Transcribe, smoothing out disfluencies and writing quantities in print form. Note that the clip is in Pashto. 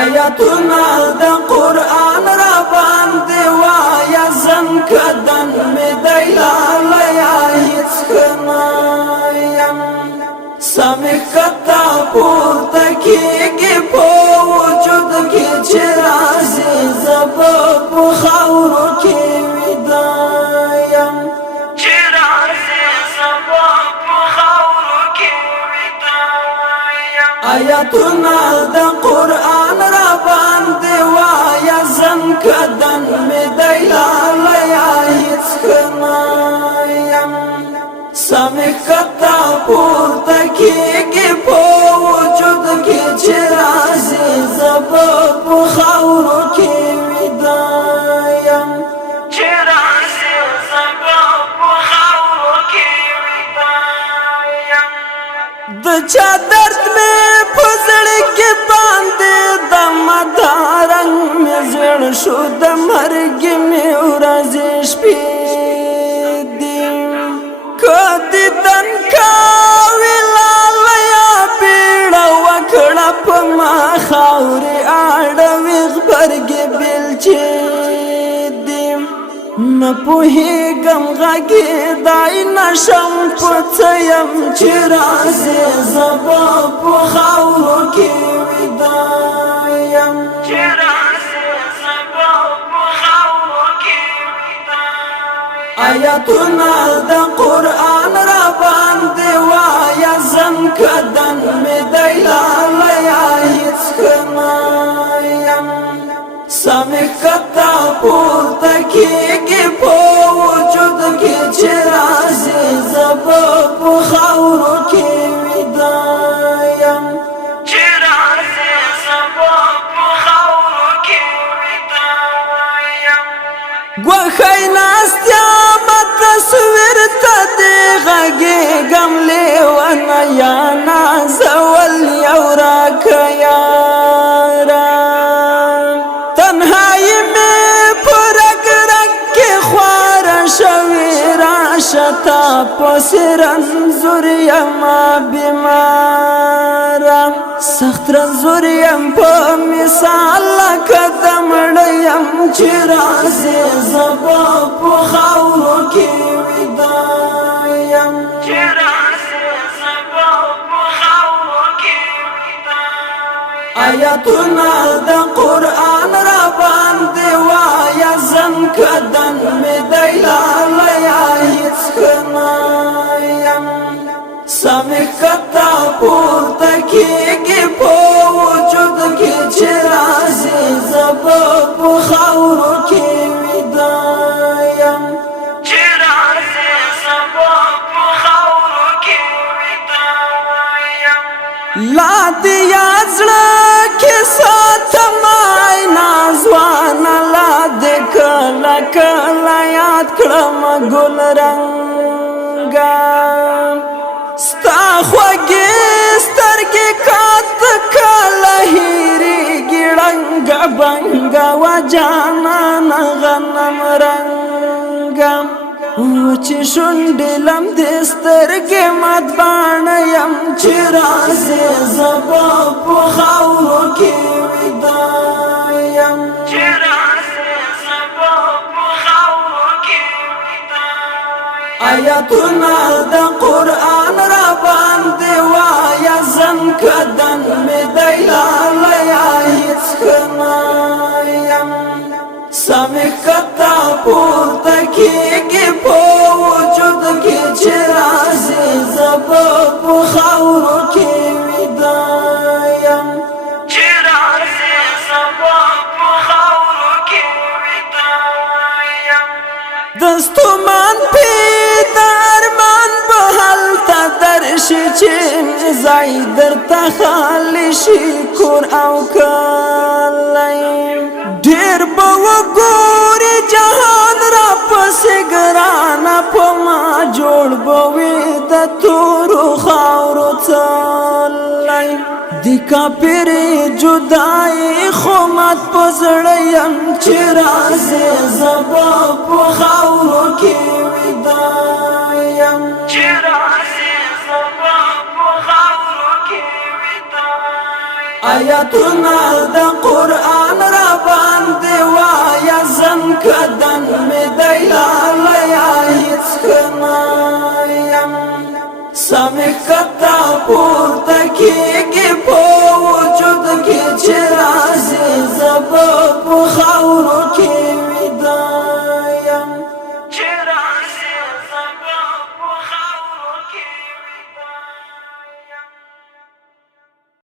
آیاتنا دا قرآن را باندې وایا زم کدن می دیلالیا هیڅ کنایم سمخ کتا پورته کېږي په وجود کې چې رازي زب په خاورو کې ویدایم چې رازي زب په خاورو کې ویدایم آیاتنا دا قرآن را باندې وایا زم کدن می دیلالیا هیڅ کنایم سمخ کتا پورته کېږي په وجود کې چې رازي زب په خاورو کې ویدایم چې رازي زب په خاورو کې ویدایم د چا درد مې په زړه کې باندې د مدارنګ مې زړه شو د مرګ مې ورځې شپې کدی دن کاوی لالیا بیڑا وکڑا پا ما خاوری آڑوی غبرگی بیلچی دیم نپوہی گم غاگی دائی نشم پتیم چی رازی زبا پا خاورو کی ویدایم چی رازی زبا پا خاورو کی ویدایم آیاتنا دا قرآن را باندې وایا زم کدن می دیلالیا هیڅ کنایم سمخ کتا پورته کېږي په وجود کې چې رازي زب په خاورو کې ویدایم چې رازي زب په خاورو کې ویدایم ګوښی ناستیا تصویر تا دی غگی گم لیوانا یا نازول یورا کیارا تنهایی می پرگ رگ کی خوار شوی راشتا پسرن زوریم بیمارا سخت رنزوریم پا مثال لکدم ڈیم چی رازی زبا پا خاورو کی ویدایم چی رازی زبا پا خاورو کی ویدایم آیاتنا دا قرآن را باندې وایا زم کدن می دیلالیا هیڅ کنایم سمخ کتا پورته کېږي په وجود کې چې رازي زب په خاورو کې ویدایم چې رازي زب په خاورو کې ویدایم لا دې یاد زړه کې ساتم عینا ځوانه لا دې کله کله یاد کړم ګل رنګه ستا خوږې سترګې کات کله هېرېږي ړنګه بنګه وه جانانه غنم رنګه وچې شونډې لمدې سترګې مدباڼه یم چې رازي زبا په خاورو کې ویدایم چې رازي زبا په خاورو کې ویدایم آیاتنا دا قرآن را باندې وایا زم کدن می دیلالیا هیڅ کنایم سمخ کتا پورته کېږي په وجود کې چې رازي زب په خاورو کې ویدایم چې رازي زب په خاورو کې ویدایم دستومان پیدا ارمان به هلته درشي چې ځای درته خالی شي کور او کلی ډېر به وګورې جهان را پسې ګرانه په ما جوړ به وي د تورو خاورو څلی د کاپرې جدایي خو مات په زړه یم چې رازي زبا په خاورو کې ویدایم چې رازي زبا په خاورو کې ویدایم آیاتنا د قرآن را باندې وایا زن کدا